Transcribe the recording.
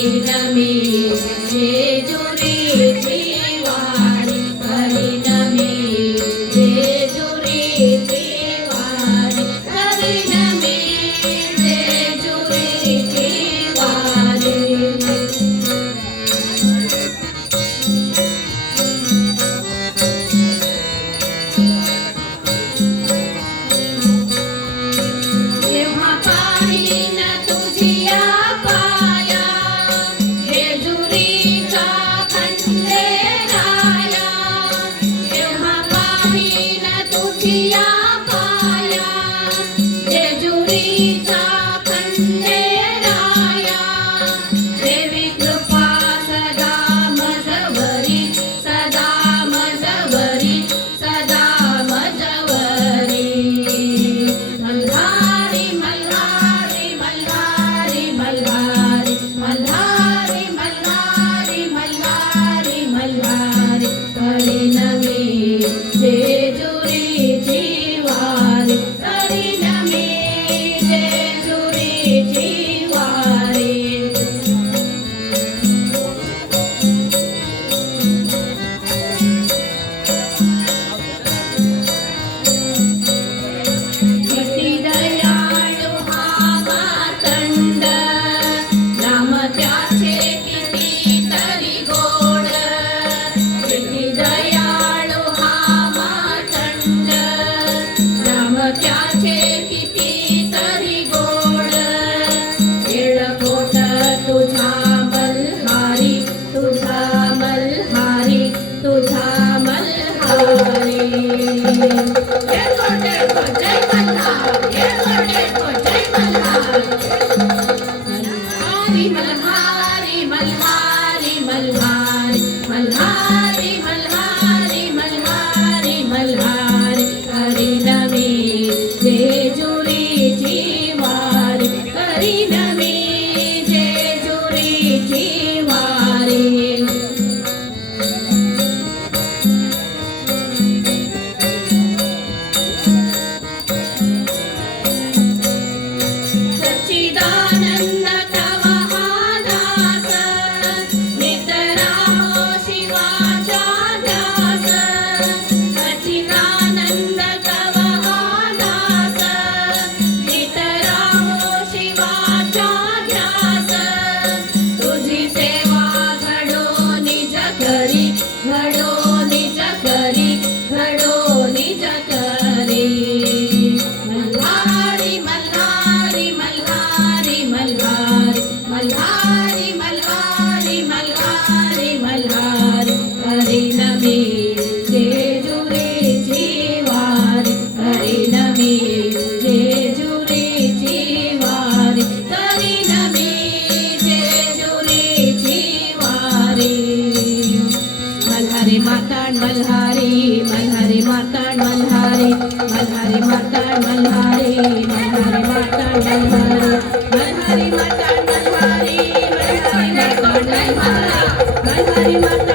परिणमी जेजुरीची वारी परिणमी जेजुरीची वारी परिणमी जेजुरीची वारी जेव्हा पाहिन तुझिया पाया जेजुरीचा खंडेराया जेव्हा पाहिन तुझिया पाया जेजुरीचा खंडेराया देवी कृपा सदा मजवरी सदा मजवरी सदा मजवरी मल्हारी मल्हारी मल्हारी मल्हारी मल्हारी मल्हारी मल्हारी मल्हारी परिणमी जेजुरीची वारी परिणमी जेजुरीची वारी किती दयाळू हा मातंड नाम त्याचे किती तरी गोड किती दयाळू हा मातंड नाम त्याचे किती तरी गोड येळकोट तुझा मल्हारी तुझा मल्हारी तुझा मल्हारी येळकोट जय मल्हार येळकोट जय मल्हार मल्हारी मल्हारी मल्हारी मल्हारी मल्हारी मल्हारी मल्हारी मल्हारी परिणमी जेजुरीची वारी परिणमी जेजुरीची वारी सच्चिदानंद तव हा दास नितरामो शिवाचा ध्यास सच्चिदानंद तव हा दास नितरामो शिवाचा ध्यास तुझी सेवा घडो निज करी घडो निज करी घडो निज करी मल्हारी मल्हारी मल्हारी मल्हारी मल्हारी मल्हारी मल्हारी मल्हारी परिणमी जेजुरीची वारी परिणमी जेजुरीची वारी परिणमी जेजुरीची वारी मल्हारी मातांड मल्हारी मल्हारी मातांड मल्हारी मल्हारी मातांड मल्हारी मल्हारी मातांड मल्हारी मल्हारी मातांड मल्हारी मल्हारी मातांड मल्हारी मल्हारी मातांड